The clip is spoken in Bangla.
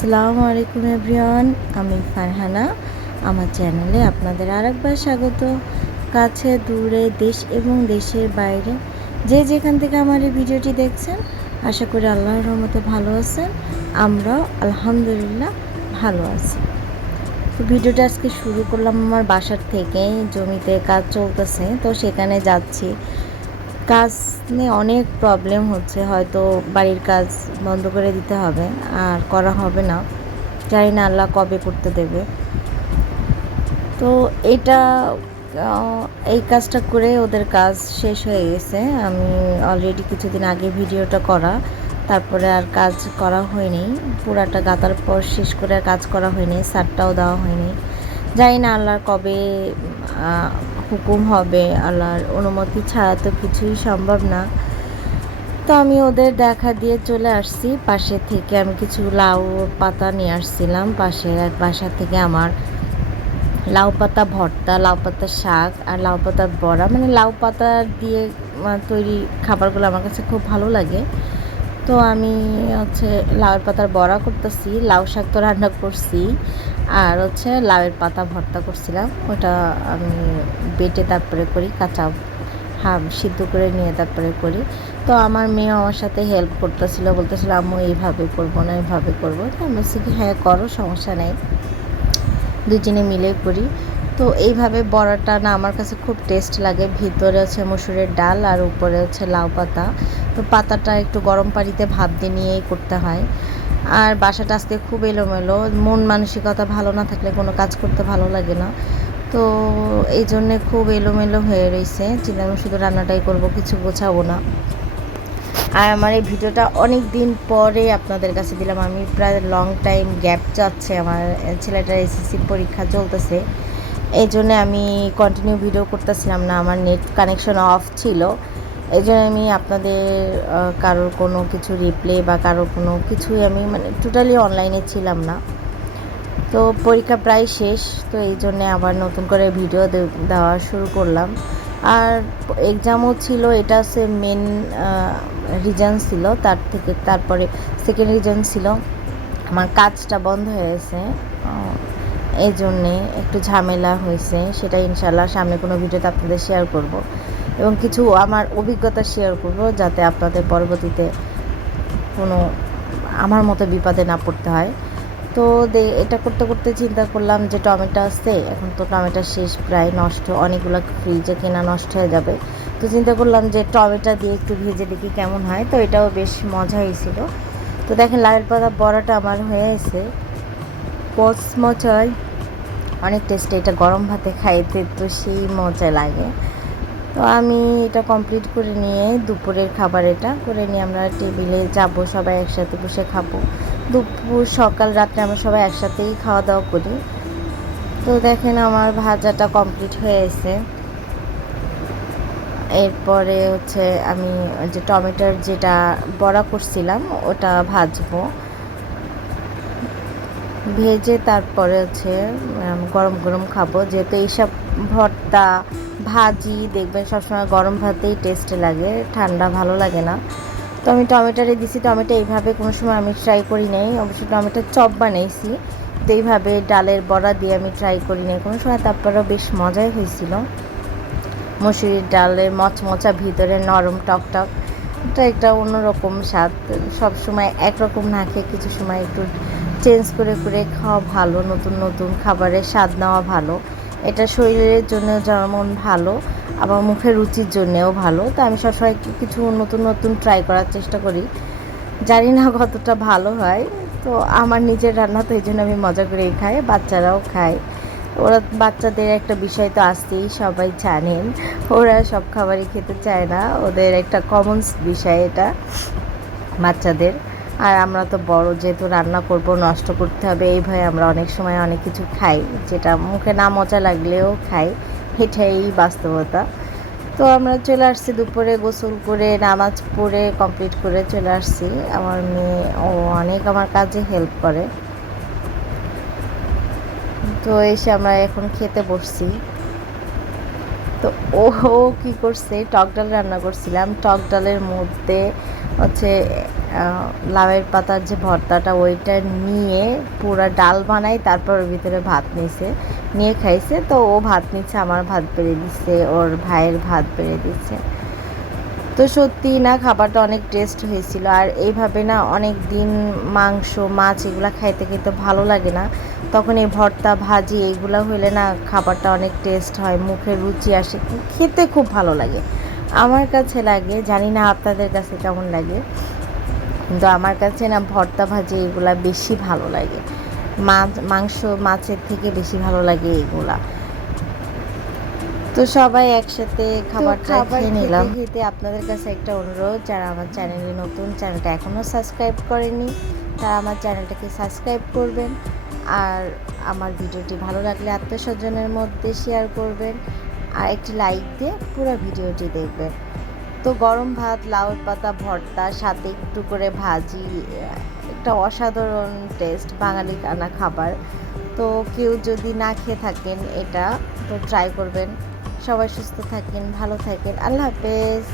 আসসালামু আলাইকুম এভরিওয়ান, আমি ফারহানা। আমার চ্যানেলে আপনাদের আরেকবার স্বাগত। কাছে দূরে, দেশ এবং দেশের বাইরে যে যেখান থেকে আমার এই ভিডিওটি দেখছেন, আশা করি আল্লাহর রহমতে ভালো আছেন। আমরাও আলহামদুলিল্লাহ ভালো আছি। তো ভিডিওটা আজকে শুরু করলাম আমার বাসার থেকে। জমিতে কাজ চলতেছে, তো সেখানে যাচ্ছি। কাজ নিয়ে অনেক প্রবলেম হচ্ছে, হয়তো বাড়ির কাজ বন্ধ করে দিতে হবে, আর করা হবে না। জানি না আল্লাহ কবে করতে দেবে। তো এটা এই কাজটা করে ওদের কাজ শেষ হয়ে গেছে। আমি অলরেডি কিছুদিন আগে ভিডিওটা করা, তারপরে আর কাজ করা হয়নি। পুরাটা গাতার পর শেষ করে আর কাজ করা হয়নি, সারটাও দেওয়া হয়নি। জানি না আল্লাহর কবে হুকুম হবে, আল্লাহর অনুমতি ছাড়া তো কিছুই সম্ভব না। তো আমি ওদের দেখা দিয়ে চলে আসছি। পাশে থেকে আমি কিছু লাউ পাতা নিয়ে আসছিলাম। পাশের এক বাসা থেকে আমার লাউ পাতা ভর্তা, লাউ পাতার শাক আর লাউ পাতার বড়া, মানে লাউ পাতা দিয়ে তৈরি খাবারগুলো আমার কাছে খুব ভালো লাগে। তো আমি লাউয়ের পাতার বড়া করতেছি, লাউ শাক তো রান্না করছি, আর লাউয়ের পাতা ভর্তা করছিলাম। ওটা আমি বেটে তারপরে করি, কাঁচা সিদ্ধ করে নিয়ে তারপরে করি। তো আমার মেয়েও আমার সাথে হেল্প করতেছিল, বলতেছিল আম্মু এইভাবে করবো না এইভাবে করবো। তো আমি বলছি কি হ্যাঁ করো, সমস্যা নেই, দুজনে মিলে করি। তো এইভাবে বড়াটা না আমার কাছে খুব টেস্ট লাগে। ভিতরে মসুরের ডাল আর উপরে লাউ পাতা। তো পাতাটা একটু গরম পানিতে ভাপ দিয়ে নিয়েই করতে হয়। আর বাসাটা আজকে খুব এলোমেলো, মন মানসিকতা ভালো না থাকলে কোনো কাজ করতে ভালো লাগে না। তো এই জন্যে খুব এলোমেলো হয়ে রয়েছে। চিন্তা আমি শুধু রান্নাটাই করব, কিছু গোছাবো না। আর আমার এই ভিডিওটা অনেক দিন পরে আপনাদের কাছে দিলাম। আমি প্রায় লং টাইম গ্যাপ যাচ্ছে, আমার ছেলেটার এসএসসি পরীক্ষা চলতেছে, এই জন্যে আমি কন্টিনিউ ভিডিও করতেছিলাম না, আমার নেট কানেকশন অফ ছিল। এই জন্য আমি আপনাদের কারোর কোনো কিছু রিপ্লে বা কারোর কোনো কিছুই আমি টোটালি অনলাইনে ছিলাম না। তো পরীক্ষা প্রায় শেষ, তো এই জন্যে আবার নতুন করে ভিডিও দেওয়া শুরু করলাম। আর এক্সামও ছিল, এটা মেন রিজন ছিল। তারপরে সেকেন্ড রিজন ছিল আমার কাজটা বন্ধ হয়েছে, এই জন্যে একটু ঝামেলা হয়েছে। সেটা ইনশাল্লাহ সামনে কোনো ভিডিওতে আপনাদের শেয়ার করব, এবং কিছু আমার অভিজ্ঞতা শেয়ার করব, যাতে আপনাদের পরবর্তীতে কোনো আমার মতো বিপদে না পড়তে হয়। তো এটা করতে করতে চিন্তা করলাম যে টমেটো আসছে, এখন তো টমেটো শেষ, প্রায় নষ্ট, অনেকগুলো ফ্রিজে কেনা নষ্ট হয়ে যাবে। তো চিন্তা করলাম যে টমেটো দিয়ে একটু ভেজে দেখি কেমন হয়। তো এটাও বেশ মজা হয়েছিল। তো দেখেন লাউয়ের পাতা বড়াটা আমার হয়ে গেছে, মজায় অনেক টেস্টি। এটা গরম ভাতে খাইতে তো সেই মজা লাগে। তো আমি এটা কমপ্লিট করে নিয়ে দুপুরের খাবার এটা করে নিয়ে আমরা টেবিলে যাব, সবাই একসাথে বসে খাবো। দুপুর সকাল রাত্রে আমরা সবাই একসাথেই খাওয়া দাওয়া করি। তো দেখেন আমার ভাজাটা কমপ্লিট হয়ে গেছে। এরপরে আমি যে টমেটোর যেটা বড়া করছিলাম ওটা ভাজবো, ভেজে তারপরে গরম গরম খাবো। যেহেতু এইসব ভর্তা ভাজি দেখবেন সবসময় গরম ভাতেই টেস্ট লাগে, ঠান্ডা ভালো লাগে না। তো আমি টমেটোরে দিছি, টমেটো এইভাবে কোনো সময় আমি ট্রাই করি নাই, অবশ্যই টমেটোর চপ বানাইছি, তো এইভাবে ডালের বড়া দিয়ে আমি ট্রাই করি নাই কোনো সময়। তারপরেও বেশ মজাই হয়েছিল। মসুরির ডালের মচমচা, ভিতরে নরম টকটক, এটা একটা অন্যরকম স্বাদ। সবসময় একরকম না খেয়ে কিছু সময় একটু চেঞ্জ করে করে খাওয়া ভালো, নতুন নতুন খাবারের স্বাদ নেওয়া ভালো। এটা শরীরের জন্য যেমন ভালো, আবার মুখের রুচির জন্যেও ভালো। তো আমি সবসময় কিছু নতুন নতুন ট্রাই করার চেষ্টা করি, জানি না কতটা ভালো হয়। তো আমার নিজের রান্না, তো এই জন্য আমি মজা করেই খাই, বাচ্চারাও খায়। ওরা বাচ্চাদের একটা বিষয় তো আসতেই, সবাই জানেন ওরা সব খাবারই খেতে চায় না, ওদের একটা কমন বিষয় এটা বাচ্চাদের। আর আমরা তো বড়, যেহেতু রান্না করব নষ্ট করতে হবে এই ভয়ে আমরা অনেক সময় অনেক কিছু খাই, যেটা মুখে না মজা লাগলেও খাই, এটাই বাস্তবতা। তো আমরা চলে আসছি দুপুরে, গোসল করে নামাজ পড়ে কমপ্লিট করে চলে আসছি। আমার মেয়ে অনেক আমার কাজে হেল্প করে। তো এসে আমরা এখন খেতে বসছি। তো ও কী করছে, টক ডাল রান্না করছিলাম, টক ডালের মধ্যে হচ্ছে লাউয়ের পাতার যে ভর্তাটা ওইটা নিয়ে পুরা ডাল বানাই, তারপর ওর ভিতরে ভাত নিছে, নিয়ে খাইছে। তো ও ভাত নিচ্ছে, আমার ভাত বেড়ে দিচ্ছে, ওর ভাইয়ের ভাত বেড়ে দিচ্ছে। তো সত্যি না, খাবারটা অনেক টেস্ট হয়েছিল। আর এইভাবে না অনেক দিন মাংস মাছ এগুলা খাইতে খেতে ভালো লাগে না, তখন এই ভর্তা ভাজি এইগুলা হইলে না খাবারটা অনেক টেস্ট হয়, মুখে রুচি আসে, খেতে খুব ভালো লাগে। আমার কাছে লাগে, জানি না আপনাদের কাছে কেমন লাগে, কিন্তু আমার কাছে না ভর্তা ভাজি এগুলা বেশি ভালো লাগে। মাংস মাছের থেকে বেশি ভালো লাগে এগুলা। তো সবাই একসাথে খাবারটা খেয়ে নিলাম। খেতে আপনাদের কাছে একটা অনুরোধ, যারা আমার চ্যানেলে নতুন, চ্যানেলটা এখনও সাবস্ক্রাইব করেনি, তারা আমার চ্যানেলটাকে সাবস্ক্রাইব করবেন। আর আমার ভিডিওটি ভালো লাগলে আত্মীয়স্বজনের মধ্যে শেয়ার করবেন, আর একটি লাইক দিয়ে পুরো ভিডিওটি দেখবেন। তো গরম ভাত, লাউর পাতা ভর্তা, সাথে একটু করে ভাজি, একটা অসাধারণ টেস্ট, বাঙালি খানা খাবার। তো কেউ যদি না খেয়ে থাকেন এটা, তো ট্রাই করবেন। সবাই সুস্থ থাকেন, ভালো থাকেন, আল্লাহ হাফেজ।